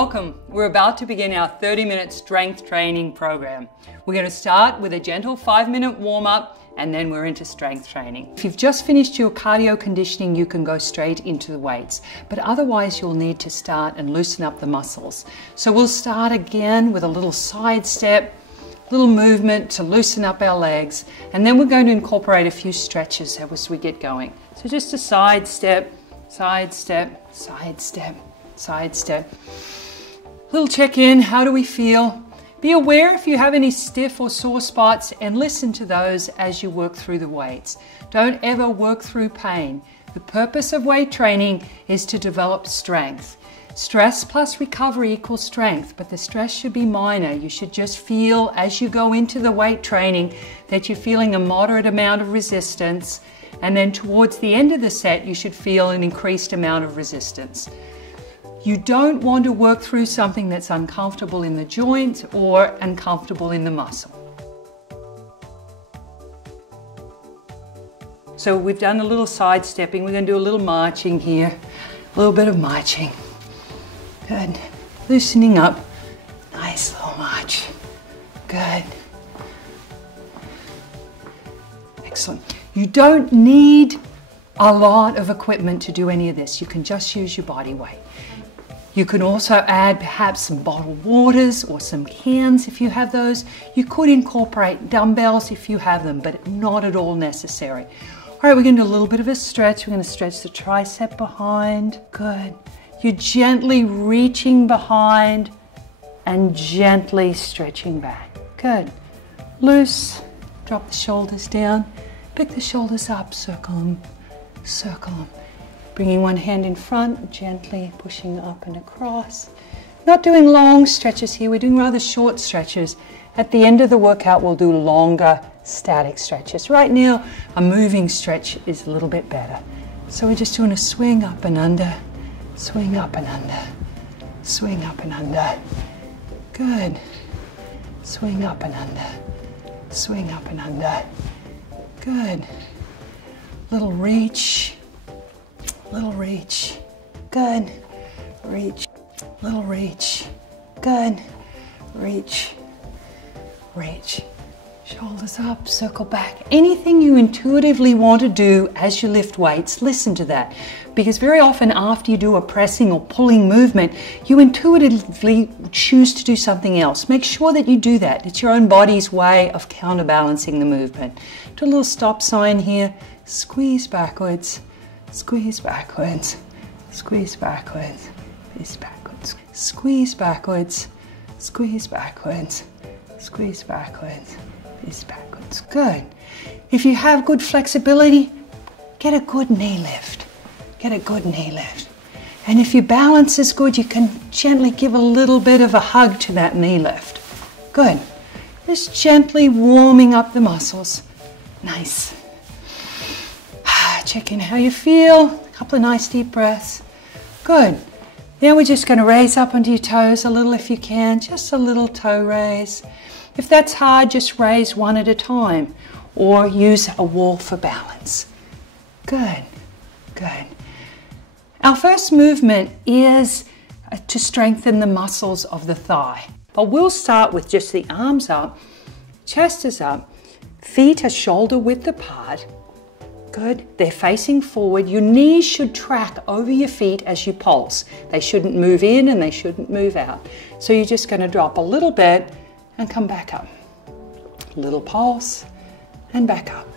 Welcome. We're about to begin our 30-minute strength training program. We're going to start with a gentle 5-minute warm-up and then we're into strength training. If you've just finished your cardio conditioning, you can go straight into the weights, but otherwise you'll need to start and loosen up the muscles. So we'll start again with a little side step, little movement to loosen up our legs, and then we're going to incorporate a few stretches as we get going. So just a side step, side step, side step, side step. Little check-in, how do we feel? Be aware if you have any stiff or sore spots and listen to those as you work through the weights. Don't ever work through pain. The purpose of weight training is to develop strength. Stress plus recovery equals strength, but the stress should be minor. You should just feel as you go into the weight training that you're feeling a moderate amount of resistance, and then towards the end of the set you should feel an increased amount of resistance. You don't want to work through something that's uncomfortable in the joint or uncomfortable in the muscle. So we've done a little side stepping. We're going to do a little marching here, a little bit of marching. Good. Loosening up. Nice little march. Good. Excellent. You don't need a lot of equipment to do any of this. You can just use your body weight. You can also add perhaps some bottled waters or some cans if you have those. You could incorporate dumbbells if you have them, but not at all necessary. All right, we're going to do a little bit of a stretch. We're going to stretch the tricep behind. Good. You're gently reaching behind and gently stretching back. Good. Loose. Drop the shoulders down. Pick the shoulders up. Circle them. Circle them. Bringing one hand in front, gently pushing up and across. Not doing long stretches here. We're doing rather short stretches. At the end of the workout, we'll do longer static stretches. Right now, a moving stretch is a little bit better. So we're just doing a swing up and under. Swing up and under, swing up and under. Good. Swing up and under, swing up and under. Good. Little reach, little reach. Good. Reach, little reach. Good. Reach, reach. Shoulders up, circle back. Anything you intuitively want to do as you lift weights, listen to that. Because very often after you do a pressing or pulling movement, you intuitively choose to do something else. Make sure that you do that. It's your own body's way of counterbalancing the movement. Do a little stop sign here. Squeeze backwards, squeeze backwards, squeeze backwards, squeeze backwards, squeeze backwards, squeeze backwards, squeeze backwards. Backwards. Good. If you have good flexibility, get a good knee lift. Get a good knee lift. And if your balance is good, you can gently give a little bit of a hug to that knee lift. Good. Just gently warming up the muscles. Nice. Check in how you feel. A couple of nice deep breaths. Good. Now we're just going to raise up onto your toes a little if you can. Just a little toe raise. If that's hard, just raise one at a time or use a wall for balance. Good, good. Our first movement is to strengthen the muscles of the thigh. But we'll start with just the arms up, chest is up, feet are shoulder width apart. Good, they're facing forward. Your knees should track over your feet as you pulse. They shouldn't move in and they shouldn't move out. So you're just going to drop a little bit and come back up. Little pulse and back up.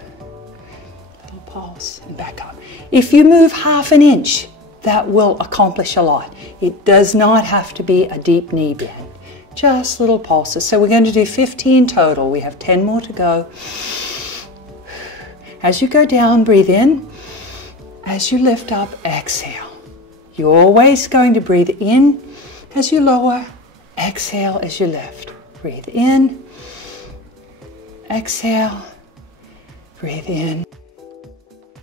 Little pulse and back up. If you move half an inch, that will accomplish a lot. It does not have to be a deep knee bend. Just little pulses. So we're going to do 15 total. We have 10 more to go. As you go down, breathe in. As you lift up, exhale. You're always going to breathe in as you lower, exhale as you lift. Breathe in, exhale, breathe in.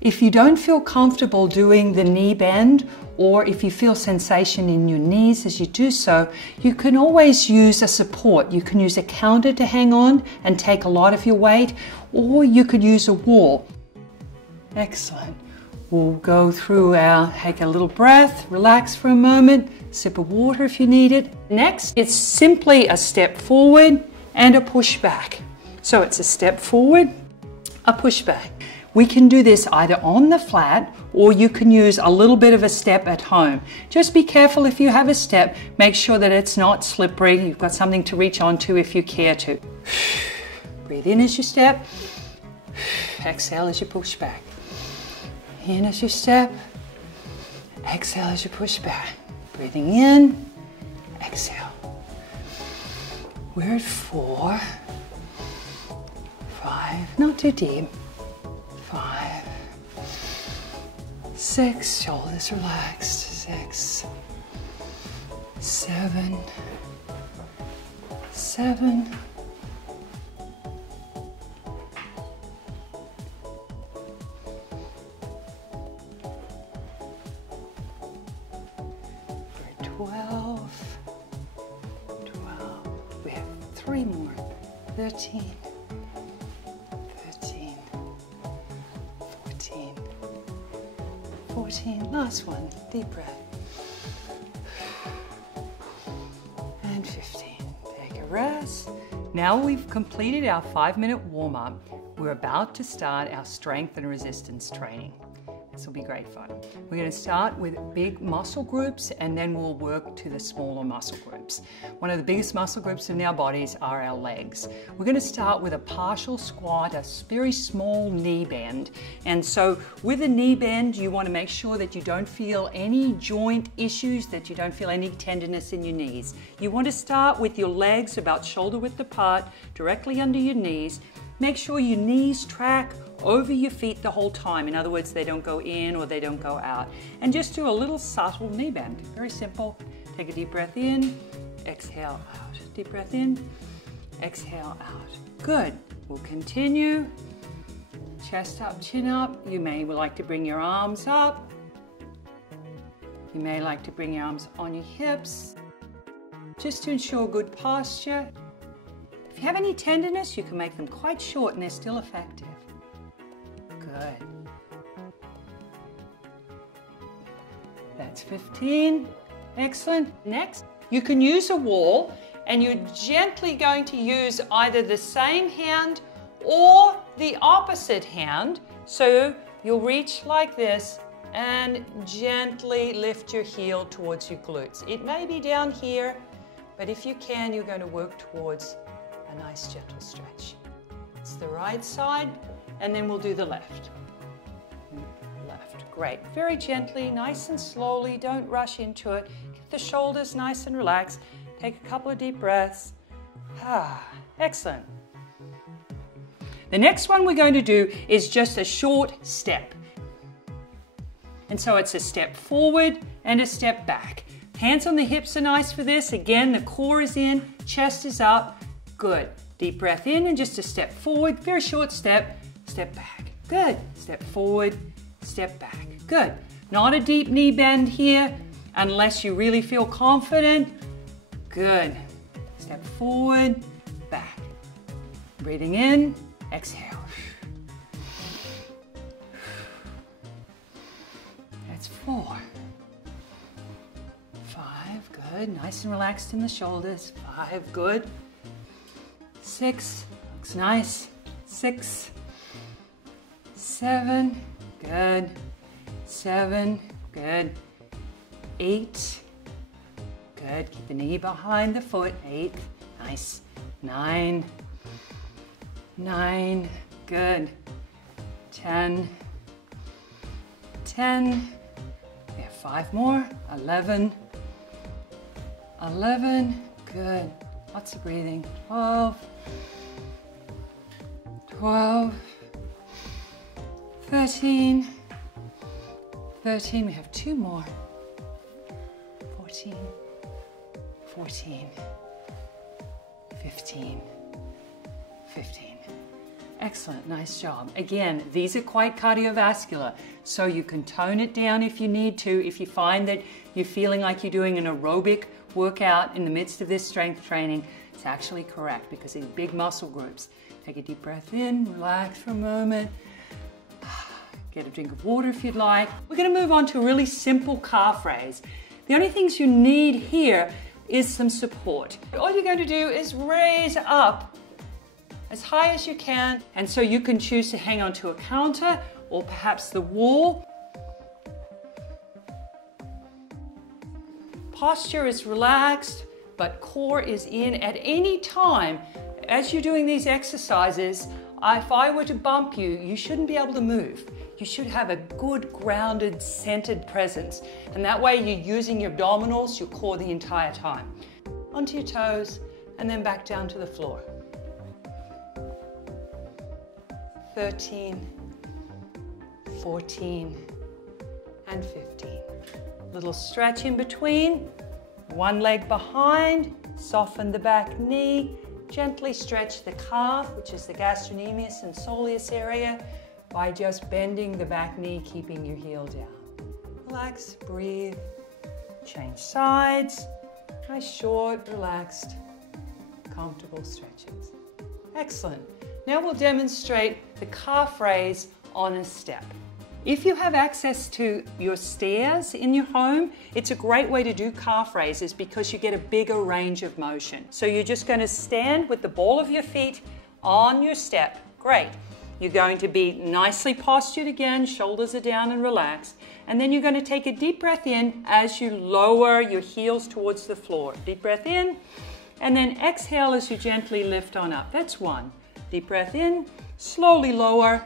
If you don't feel comfortable doing the knee bend, or if you feel sensation in your knees as you do so, you can always use a support. You can use a counter to hang on and take a lot of your weight, or you could use a wall. Excellent. We'll go through take a little breath, relax for a moment, sip of water if you need it. Next, it's simply a step forward and a push back. So it's a step forward, a push back. We can do this either on the flat or you can use a little bit of a step at home. Just be careful if you have a step, make sure that it's not slippery. You've got something to reach onto if you care to. Breathe in as you step, exhale as you push back. In as you step, exhale as you push back. Breathing in, exhale. We're at 4, 5, not too deep. 5, 6, shoulders relaxed. 6, 7, 7. 12, 12. We have 3 more. 13, 13, 14, 14. Last one. Deep breath. And 15. Take a rest. Now we've completed our 5-minute warm-up. We're about to start our strength and resistance training. This will be great fun. We're going to start with big muscle groups and then we'll work to the smaller muscle groups. One of the biggest muscle groups in our bodies are our legs. We're going to start with a partial squat, a very small knee bend. And so with a knee bend, you want to make sure that you don't feel any joint issues, that you don't feel any tenderness in your knees. You want to start with your legs about shoulder width apart, directly under your knees. Make sure your knees track over your feet the whole time. In other words, they don't go in or they don't go out. And just do a little subtle knee bend. Very simple. Take a deep breath in, exhale out. Deep breath in, exhale out. Good. We'll continue. Chest up, chin up. You may like to bring your arms up. You may like to bring your arms on your hips, just to ensure good posture. If you have any tenderness, you can make them quite short and they're still effective. Good. That's 15. Excellent. Next, you can use a wall and you're gently going to use either the same hand or the opposite hand. So you'll reach like this and gently lift your heel towards your glutes. It may be down here, but if you can, you're going to work towards a nice gentle stretch. It's the right side. And then we'll do the left. Left, great. Very gently, nice and slowly, don't rush into it. Keep the shoulders nice and relaxed. Take a couple of deep breaths. Excellent. The next one we're going to do is just a short step. And so it's a step forward and a step back. Hands on the hips are nice for this. Again, the core is in, chest is up. Good. Deep breath in and just a step forward, very short step. Step back. Good. Step forward, step back. Good. Not a deep knee bend here unless you really feel confident. Good. Step forward, back. Breathing in, exhale. That's 4. 5, good. Nice and relaxed in the shoulders. 5, good. 6, looks nice. 6. 7, good. 7, good. 8, good. Keep the knee behind the foot. 8, nice. 9, 9, good. 10, 10. We have 5 more. 11, 11, good. Lots of breathing. 12, 12. 13, 13, we have 2 more. 14, 14, 15, 15. Excellent, nice job. Again, these are quite cardiovascular, so you can tone it down if you need to. If you find that you're feeling like you're doing an aerobic workout in the midst of this strength training, it's actually correct because these big muscle groups. Take a deep breath in, relax for a moment. Get a drink of water if you'd like. We're going to move on to a really simple calf raise. The only things you need here is some support. All you're going to do is raise up as high as you can, and so you can choose to hang onto a counter or perhaps the wall. Posture is relaxed, but core is in at any time. As you're doing these exercises, if I were to bump you, you shouldn't be able to move. You should have a good, grounded, centered presence. And that way you're using your abdominals, your core the entire time. Onto your toes, and then back down to the floor. 13, 14, and 15. Little stretch in between. One leg behind, soften the back knee, gently stretch the calf, which is the gastrocnemius and soleus area, by just bending the back knee, keeping your heel down. Relax, breathe, change sides. Nice, short, relaxed, comfortable stretches. Excellent. Now we'll demonstrate the calf raise on a step. If you have access to your stairs in your home, it's a great way to do calf raises because you get a bigger range of motion. So you're just going to stand with the ball of your feet on your step. Great. You're going to be nicely postured again, shoulders are down and relaxed. And then you're going to take a deep breath in as you lower your heels towards the floor. Deep breath in, and then exhale as you gently lift on up. That's one. Deep breath in, slowly lower.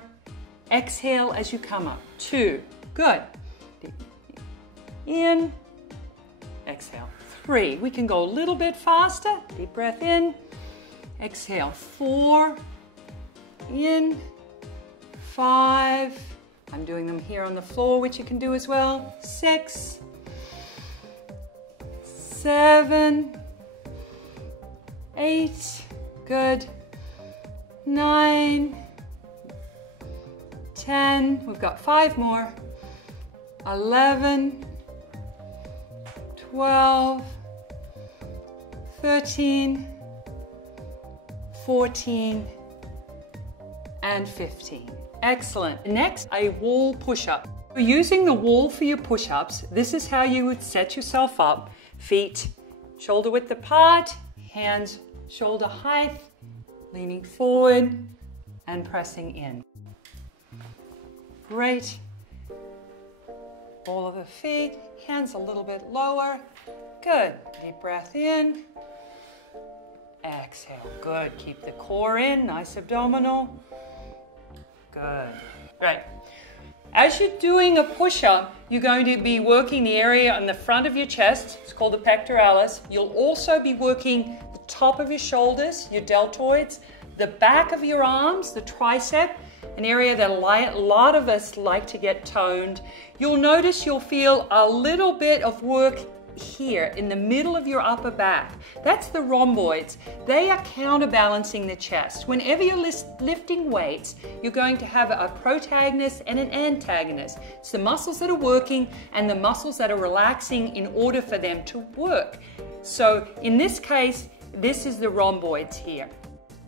Exhale as you come up. 2. Good. Deep in. Exhale. 3. We can go a little bit faster. Deep breath in. Exhale. 4. In. 5. I'm doing them here on the floor, which you can do as well. 6. 7. 8. Good. 9. 10, we've got 5 more, 11, 12, 13, 14, and 15. Excellent. Next, a wall push-up. For using the wall for your push-ups, this is how you would set yourself up. Feet shoulder width apart, hands shoulder height, leaning forward and pressing in. Great. Ball of the feet, hands a little bit lower. Good. Deep breath in. Exhale. Good. Keep the core in. Nice abdominal. Good. Right. As you're doing a push-up, you're going to be working the area on the front of your chest. It's called the pectoralis. You'll also be working the top of your shoulders, your deltoids, the back of your arms, the tricep, an area that a lot of us like to get toned. You'll notice you'll feel a little bit of work here in the middle of your upper back. That's the rhomboids. They are counterbalancing the chest. Whenever you're lifting weights, you're going to have a protagonist and an antagonist. It's the muscles that are working and the muscles that are relaxing in order for them to work. So in this case, this is the rhomboids here.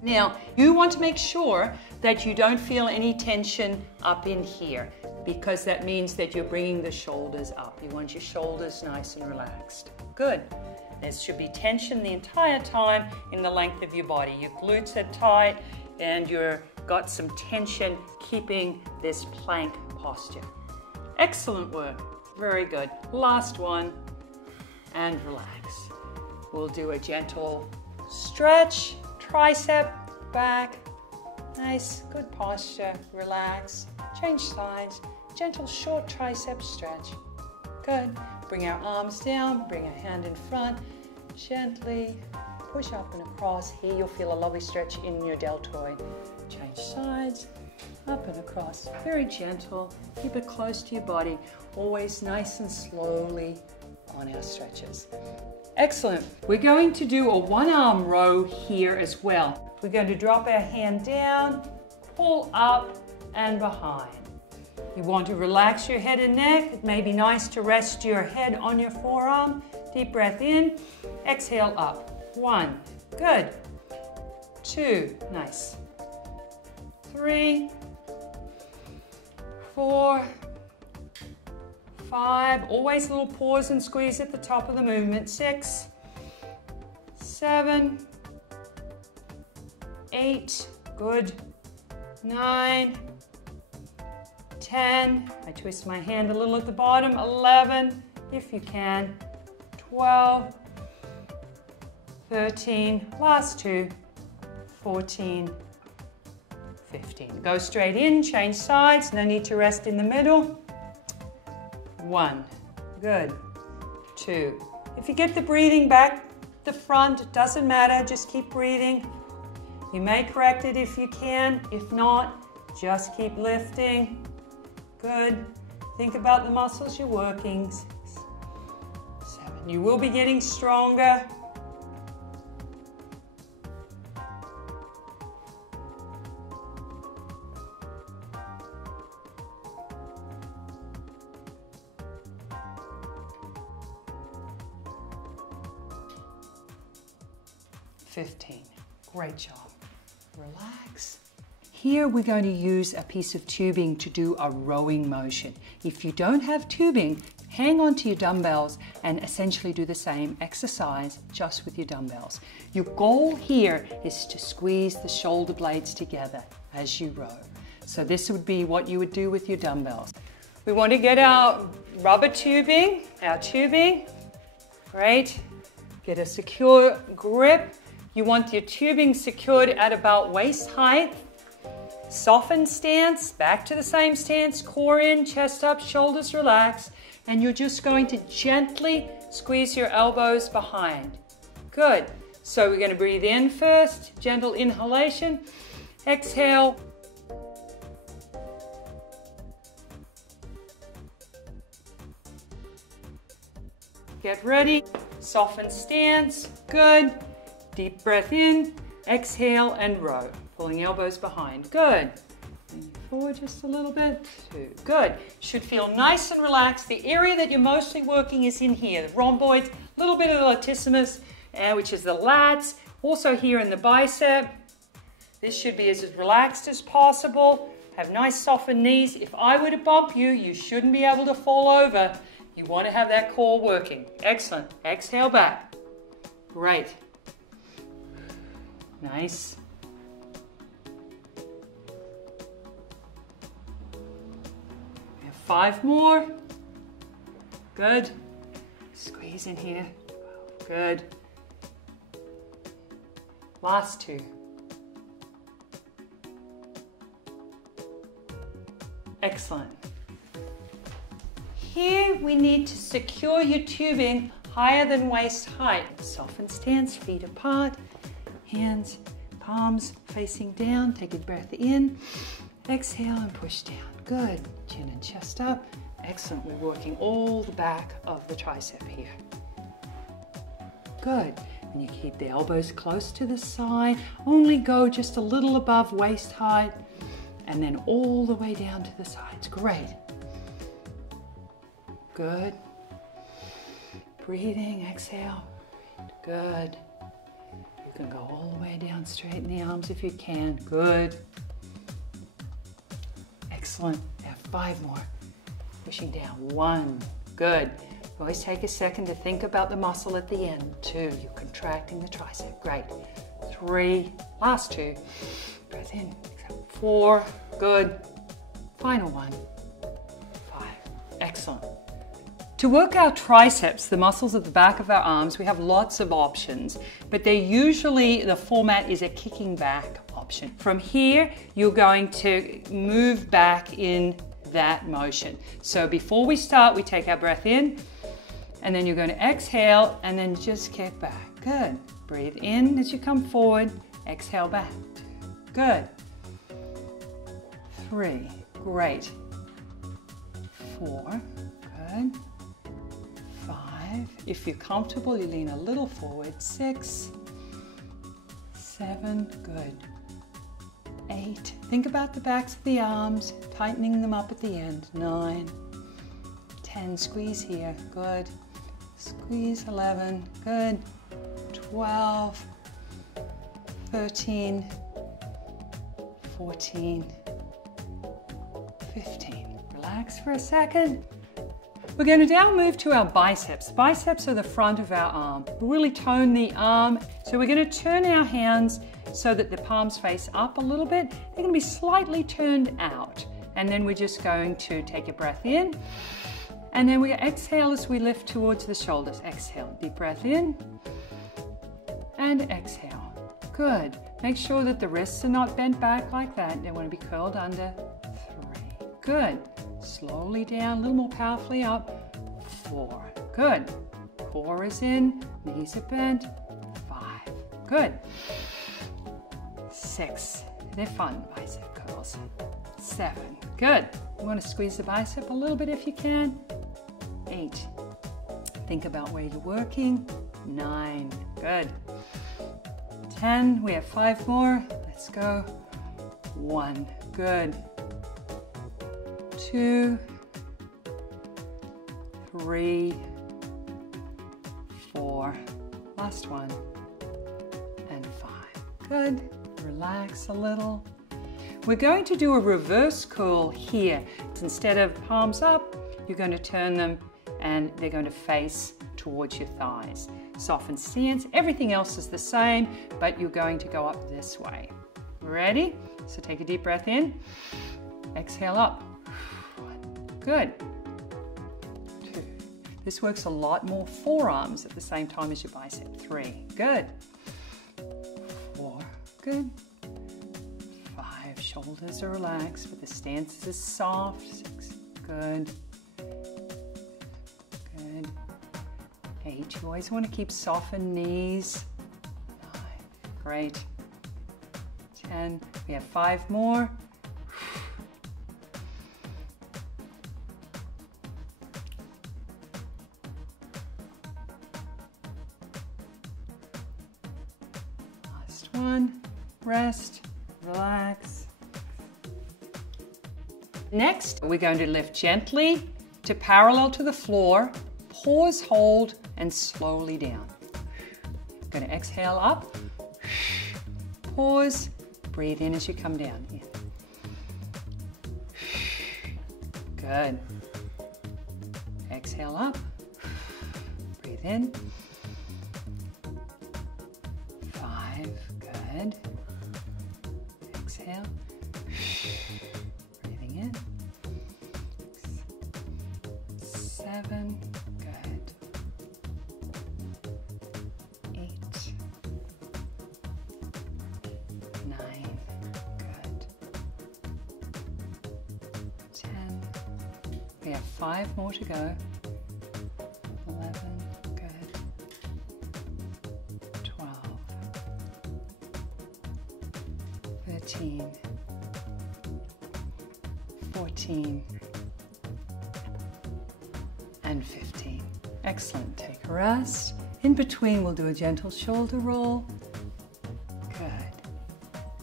Now, you want to make sure that you don't feel any tension up in here, because that means that you're bringing the shoulders up. You want your shoulders nice and relaxed. Good. There should be tension the entire time in the length of your body. Your glutes are tight and you've got some tension keeping this plank posture. Excellent work. Very good. Last one, and relax. We'll do a gentle stretch, tricep, back. Nice, good posture, relax, change sides, gentle short tricep stretch. Good. Bring our arms down, bring our hand in front, gently push up and across. Here you'll feel a lovely stretch in your deltoid. Change sides, up and across, very gentle. Keep it close to your body, always nice and slowly on our stretches. Excellent. We're going to do a one-arm row here as well. We're going to drop our hand down, pull up and behind. You want to relax your head and neck. It may be nice to rest your head on your forearm. Deep breath in, exhale up. 1, good. 2, nice. 3, 4, 5, always a little pause and squeeze at the top of the movement. 6, 7, 8, good. 9, 10, I twist my hand a little at the bottom. 11, if you can. 12, 13, last 2, 14, 15. Go straight in, change sides, no need to rest in the middle. 1, good. 2. If you get the breathing back the front, it doesn't matter, just keep breathing. You may correct it if you can, if not, just keep lifting. Good. Think about the muscles you're working. 6, 7. You will be getting stronger. Great job. Relax. Here we're going to use a piece of tubing to do a rowing motion. If you don't have tubing, hang on to your dumbbells and essentially do the same exercise just with your dumbbells. Your goal here is to squeeze the shoulder blades together as you row. So this would be what you would do with your dumbbells. We want to get our rubber tubing, Great. Get a secure grip. You want your tubing secured at about waist height. Soften stance, back to the same stance, core in, chest up, shoulders relax, and you're just going to gently squeeze your elbows behind. Good. So we're going to breathe in first, gentle inhalation, exhale. Get ready, soften stance, good. Deep breath in, exhale and row. Pulling elbows behind, good. And forward just a little bit, 2, good. Should feel nice and relaxed. The area that you're mostly working is in here, the rhomboids, a little bit of the latissimus, which is the lats, also here in the bicep. This should be as relaxed as possible. Have nice softened knees. If I were to bump you, you shouldn't be able to fall over. You want to have that core working. Excellent. Exhale back. Great. Nice. We have 5 more. Good. Squeeze in here. Good. Last 2. Excellent. Here we need to secure your tubing higher than waist height. Soften stance, feet apart. Hands, palms facing down. Take a breath in. Exhale and push down. Good. Chin and chest up. Excellent. We're working all the back of the tricep here. Good. And you keep the elbows close to the side. Only go just a little above waist height. And then all the way down to the sides. Great. Good. Breathing. Exhale. Good. You can go all the way down, straighten the arms if you can. Good. Excellent. Have 5 more. Pushing down. 1. Good. Always take a second to think about the muscle at the end. 2. You're contracting the tricep. Great. 3. Last 2. Breath in. 4. Good. Final 1. 5. Excellent. To work our triceps, the muscles at the back of our arms, we have lots of options, but they're usually, the format is a kicking back option. From here, you're going to move back in that motion. So before we start, we take our breath in, and then you're going to exhale, and then just kick back. Good. Breathe in as you come forward, exhale back. Good. 3. Great. 4. Good. 5. If you're comfortable, you lean a little forward. 6. 7. Good. 8. Think about the backs of the arms, tightening them up at the end. 9. 10. Squeeze here. Good. Squeeze. 11. Good. 12. 13. 14. 15. Relax for a second. We're going to now move to our biceps. Biceps are the front of our arm. We'll really tone the arm. So we're going to turn our hands so that the palms face up a little bit. They're going to be slightly turned out. And then we're just going to take a breath in. And then we exhale as we lift towards the shoulders. Exhale, deep breath in. And exhale. Good. Make sure that the wrists are not bent back like that. They want to be curled under. 3. Good. Slowly down, a little more powerfully up. 4. Good. Core is in, knees are bent. 5. Good. 6. They're fun, bicep curls. 7. Good. You want to squeeze the bicep a little bit if you can. 8. Think about where you're working. 9. Good. 10. We have 5 more. Let's go. 1. Good. 2, 3, 4, last one, and 5. Good. Relax a little. We're going to do a reverse curl here. Instead of palms up, you're going to turn them and they're going to face towards your thighs. Soften stance. Everything else is the same, but you're going to go up this way. Ready? So take a deep breath in. Exhale up. Good. 2. This works a lot more forearms at the same time as your bicep. 3. Good. 4. Good. 5. Shoulders are relaxed, but the stance is soft. 6. Good. Good. 8. You always want to keep softened knees. 9. Great. 10. We have 5 more. One, rest, relax. Next, we're going to lift gently to parallel to the floor, pause, hold, and slowly down. We're going to exhale up, pause, breathe in as you come down here. Good. Exhale up, breathe in. 5, good. Exhale. Breathing in. 7, good. 8, 9, good. 10. We have 5 more to go. 11, good. 12. 13, 14, and 15. Excellent. Take a rest. In between, we'll do a gentle shoulder roll. Good.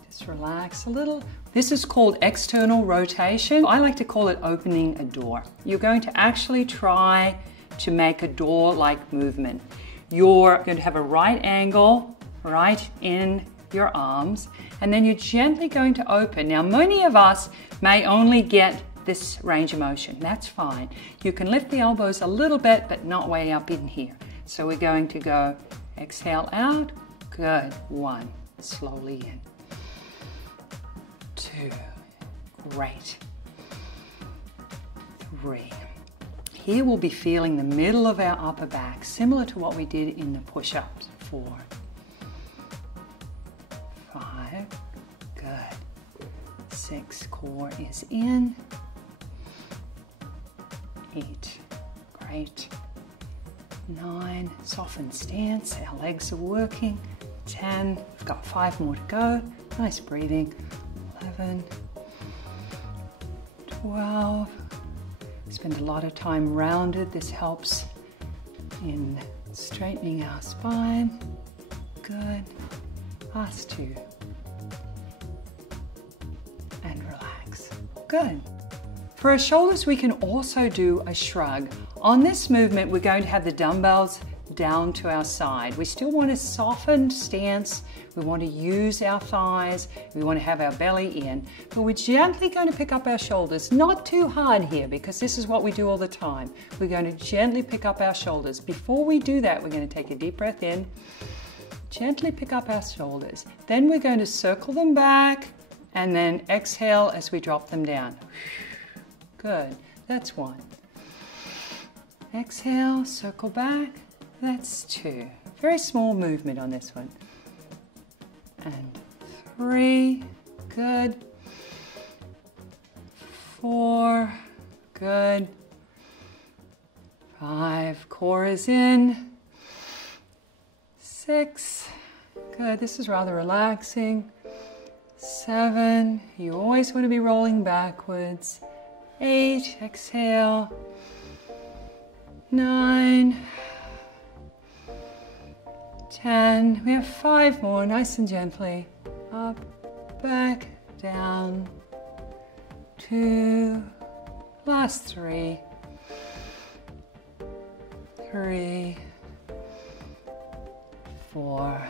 Just relax a little. This is called external rotation. I like to call it opening a door. You're going to actually try to make a door-like movement. You're going to have a right angle right in your arms, and then you're gently going to open. Now, many of us may only get this range of motion. That's fine. You can lift the elbows a little bit, but not way up in here. So we're going to go exhale out. Good. 1. Slowly in. 2. Great. 3. Here we'll be feeling the middle of our upper back, similar to what we did in the push-ups. 4. 5. Good. 6. Core is in. 8. Great. 9. Soften stance. Our legs are working. 10. We've got 5 more to go. Nice breathing. 11. 12. Spend a lot of time rounded. This helps in straightening our spine. Good. Last 2. And relax. Good. For our shoulders, we can also do a shrug. On this movement, we're going to have the dumbbells down to our side. We still want a softened stance We want to use our thighs. We want to have our belly in. But we're gently going to pick up our shoulders. Not too hard here because this is what we do all the time. We're going to gently pick up our shoulders. Before we do that, we're going to take a deep breath in. Gently pick up our shoulders. Then we're going to circle them back and then exhale as we drop them down. Good. That's one. Exhale, circle back. That's two. Very small movement on this one. And three. Good. Four. Good. Five. Core is in. Six. Good. This is rather relaxing. Seven. You always want to be rolling backwards. 8. Exhale. 9. 10. We have 5 more. Nice and gently. Up, back, down. 2. Last 3. 3. 4.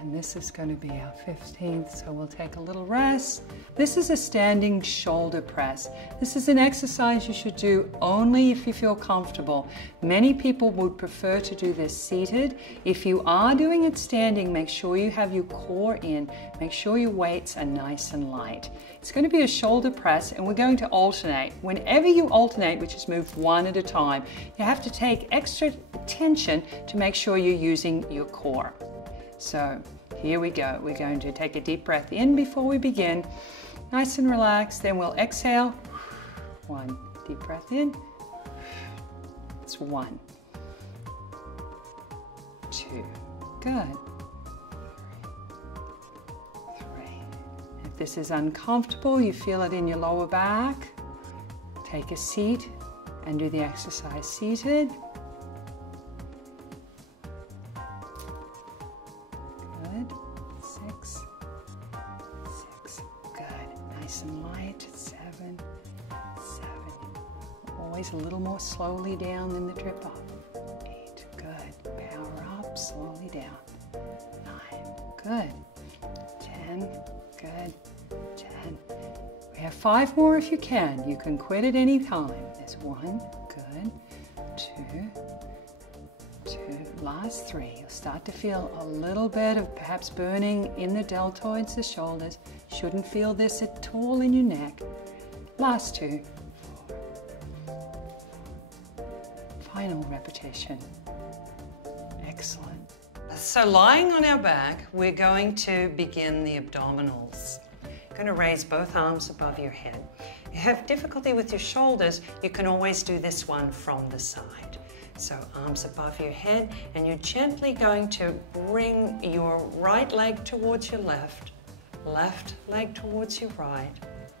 And this is going to be our 15th, so we'll take a little rest. This is a standing shoulder press. This is an exercise you should do only if you feel comfortable. Many people would prefer to do this seated. If you are doing it standing, make sure you have your core in. Make sure your weights are nice and light. It's going to be a shoulder press, and we're going to alternate. Whenever you alternate, which is move one at a time, you have to take extra attention to make sure you're using your core. So here we go. We're going to take a deep breath in before we begin. Nice and relaxed. Then we'll exhale. 1. Deep breath in. It's 1. 2. Good. 3. If this is uncomfortable, you feel it in your lower back, take a seat and do the exercise seated. Good. 6. Good. Nice and light. 7. Always a little more slowly down than the trip up. 8. Good. Power up. Slowly down. 9. Good. 10. Good. 10. We have 5 more if you can. You can quit at any time. There's 1. Good. 2. Last 3. You'll start to feel a little bit of perhaps burning in the deltoids, the shoulders. Shouldn't feel this at all in your neck. Last 2. 4. Final repetition. Excellent. So lying on our back, we're going to begin the abdominals. You're going to raise both arms above your head. If you have difficulty with your shoulders, you can always do this one from the side. So arms above your head, and you're gently going to bring your right leg towards your left leg towards your right,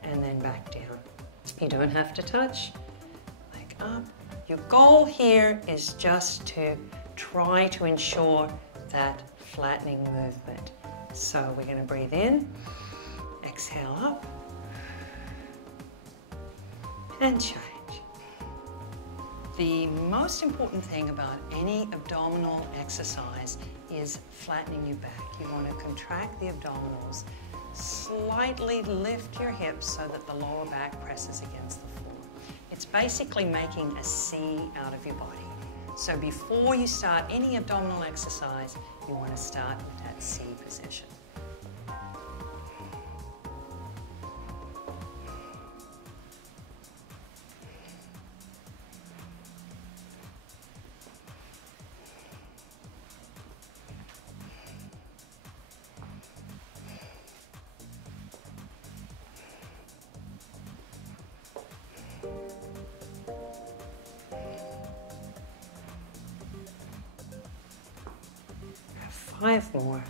and then back down. You don't have to touch. Leg up. Your goal here is just to try to ensure that flattening movement. So we're going to breathe in, exhale up, and change. The most important thing about any abdominal exercise is flattening your back. You want to contract the abdominals, slightly lift your hips so that the lower back presses against the floor. It's basically making a C out of your body. So before you start any abdominal exercise, you want to start with that C position. Five more.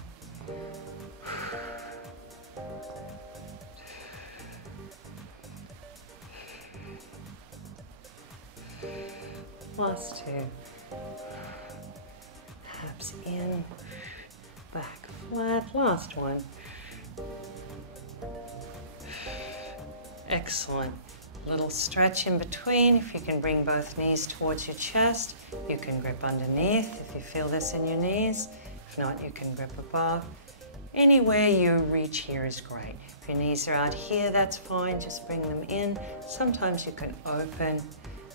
Last 2. Abs in, back flat. Last one. Excellent. Little stretch in between. If you can bring both knees towards your chest, you can grip underneath if you feel this in your knees. If not, you can grip above. Anywhere you reach here is great. If your knees are out here, that's fine, just bring them in. Sometimes you can open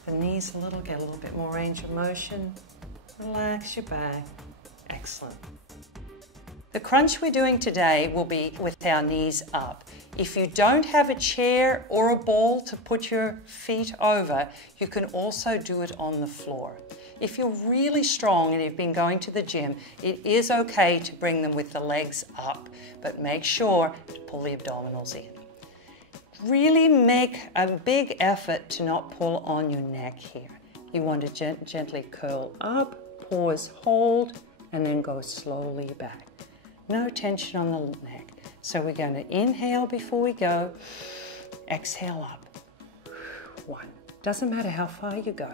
the knees a little, get a little bit more range of motion. Relax your back. Excellent. The crunch we're doing today will be with our knees up. If you don't have a chair or a ball to put your feet over, you can also do it on the floor. If you're really strong and you've been going to the gym, it is okay to bring them with the legs up, but make sure to pull the abdominals in. Really make a big effort to not pull on your neck here. You want to gently curl up, pause, hold, and then go slowly back. No tension on the neck. So we're going to inhale before we go, exhale up. 1. Doesn't matter how far you go.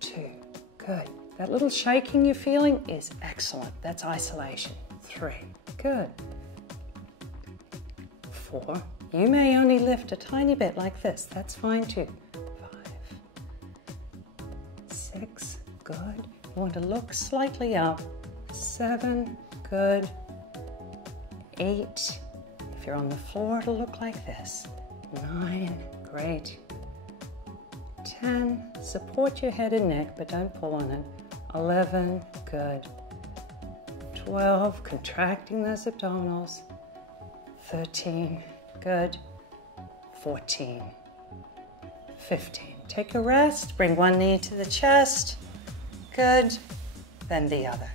2. Good. That little shaking you're feeling is excellent. That's isolation. 3. Good. 4. You may only lift a tiny bit like this. That's fine too. 5. 6. Good. You want to look slightly up. 7. Good. 8. If you're on the floor, it'll look like this. 9. Great. 10. Support your head and neck, but don't pull on it. 11. Good. 12. Contracting those abdominals. 13. Good. 14. 15. Take a rest. Bring one knee to the chest. Good. Then the other.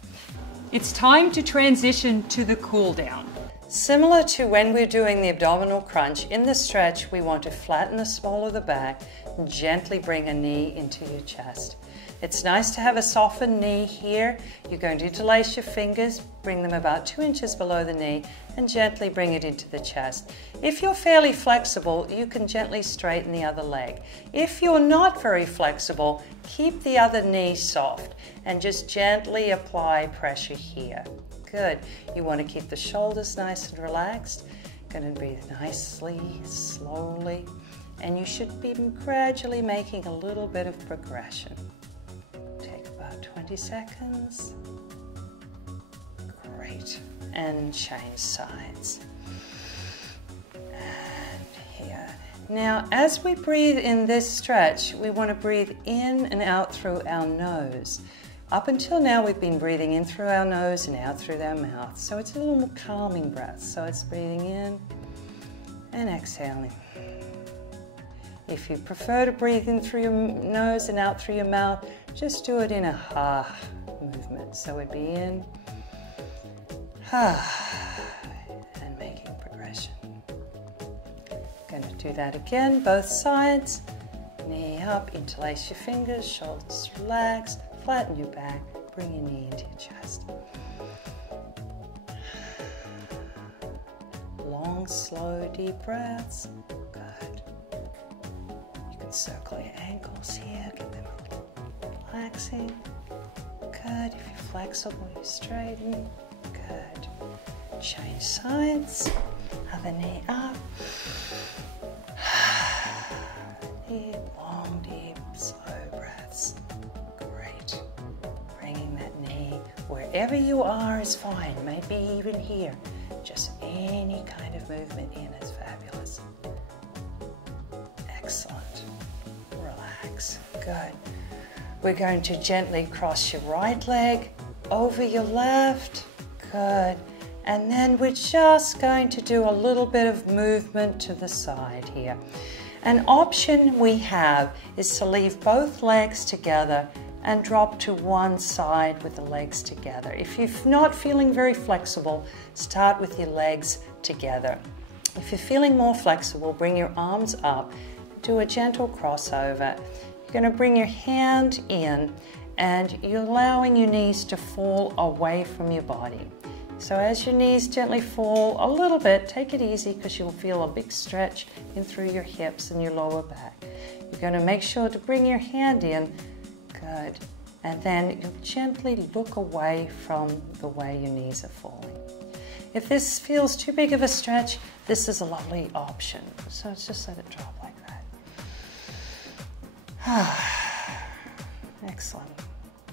It's time to transition to the cool down. Similar to when we're doing the abdominal crunch, in the stretch we want to flatten the small of the back and gently bring a knee into your chest. It's nice to have a softened knee here. You're going to interlace your fingers, bring them about 2 inches below the knee and gently bring it into the chest. If you're fairly flexible, you can gently straighten the other leg. If you're not very flexible, keep the other knee soft and just gently apply pressure here. Good. You want to keep the shoulders nice and relaxed. Going to breathe nicely, slowly, and you should be gradually making a little bit of progression. Take about 20 seconds. Great. And change sides. And here. Now, as we breathe in this stretch, we want to breathe in and out through our nose. Up until now, we've been breathing in through our nose and out through our mouth. So it's a little more calming breath. So it's breathing in and exhaling. If you prefer to breathe in through your nose and out through your mouth, just do it in a ha movement. So it'd be in, ha, and making progression. Going to do that again, both sides. Knee up, interlace your fingers, shoulders relaxed. Flatten your back, bring your knee into your chest. Long, slow, deep breaths. Good. You can circle your ankles here, get them a little relaxing. Good. If you're flexible, you straighten. Good. Change sides. Other knee up. Deep, long, deep, slow breaths. Wherever you are is fine, maybe even here. Just any kind of movement in is fabulous. Excellent. Relax. Good. We're going to gently cross your right leg over your left. Good. And then we're just going to do a little bit of movement to the side here. An option we have is to leave both legs together and drop to one side with the legs together. If you're not feeling very flexible, start with your legs together. If you're feeling more flexible, bring your arms up, do a gentle crossover. You're going to bring your hand in and you're allowing your knees to fall away from your body. So as your knees gently fall a little bit, take it easy because you'll feel a big stretch in through your hips and your lower back. You're going to make sure to bring your hand in. Good. And then you'll gently look away from the way your knees are falling. If this feels too big of a stretch, this is a lovely option. So just let it drop like that. Excellent.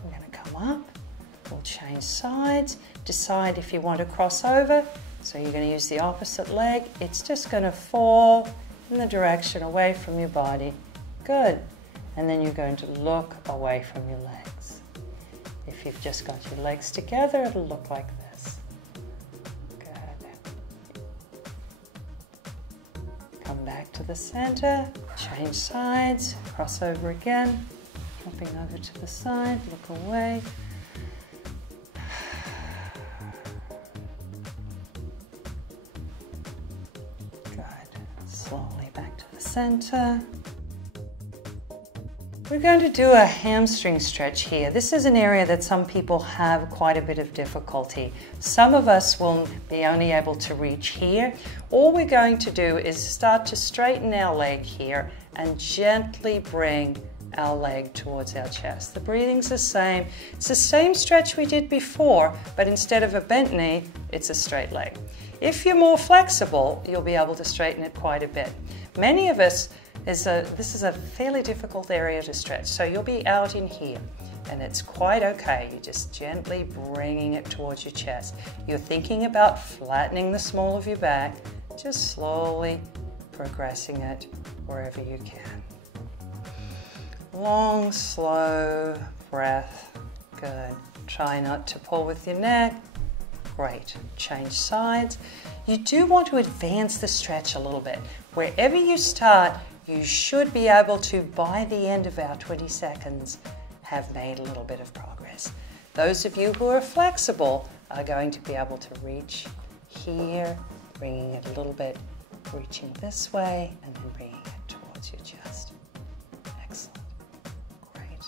I'm going to come up We'll change sides. Decide if you want to cross over. So you're going to use the opposite leg. It's just going to fall in the direction away from your body. Good. And then you're going to look away from your legs. If you've just got your legs together, it'll look like this. Good. Come back to the center. Change sides. Cross over again. Dropping over to the side. Look away. Slowly back to the center. We're going to do a hamstring stretch here. This is an area that some people have quite a bit of difficulty. Some of us will be only able to reach here. All we're going to do is start to straighten our leg here and gently bring our leg towards our chest. The breathing's the same. It's the same stretch we did before, but instead of a bent knee, it's a straight leg. If you're more flexible, you'll be able to straighten it quite a bit. Many of us, this is a fairly difficult area to stretch, so you'll be out in here, and it's quite okay. You're just gently bringing it towards your chest. You're thinking about flattening the small of your back, just slowly progressing it wherever you can. Long, slow breath. Good. Try not to pull with your neck. Great. Change sides. You do want to advance the stretch a little bit. Wherever you start, you should be able to, by the end of our 20 seconds, have made a little bit of progress. Those of you who are flexible are going to be able to reach here, bringing it a little bit, reaching this way, and then bringing it towards your chest. Excellent. Great.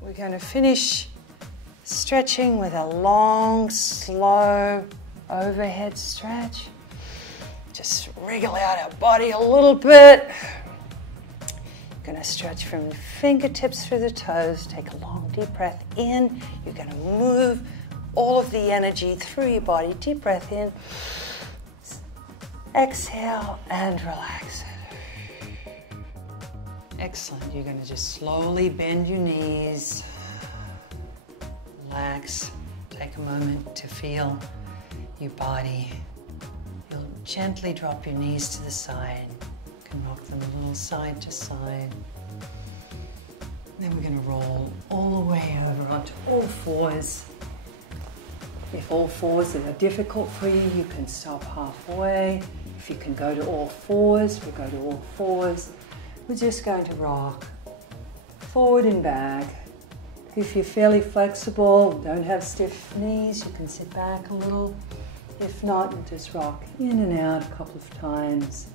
We're going to finish stretching with a long, slow overhead stretch. Just wriggle out our body a little bit. You're going to stretch from the fingertips through the toes. Take a long, deep breath in. You're going to move all of the energy through your body. Deep breath in. Exhale and relax it. Excellent. You're going to just slowly bend your knees. Relax. Take a moment to feel your body. You'll gently drop your knees to the side. You can rock them a little side to side. Then we're going to roll all the way over onto all fours. If all fours are difficult for you, you can stop halfway. If you can go to all fours, we'll go to all fours. We're just going to rock forward and back. If you're fairly flexible, don't have stiff knees, you can sit back a little. If not, we'll just rock in and out a couple of times.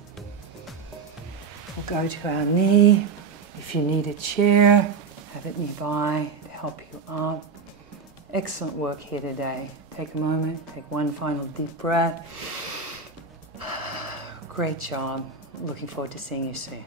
We'll go to our knee. If you need a chair, have it nearby to help you up. Excellent work here today. Take a moment, take one final deep breath. Great job. Looking forward to seeing you soon.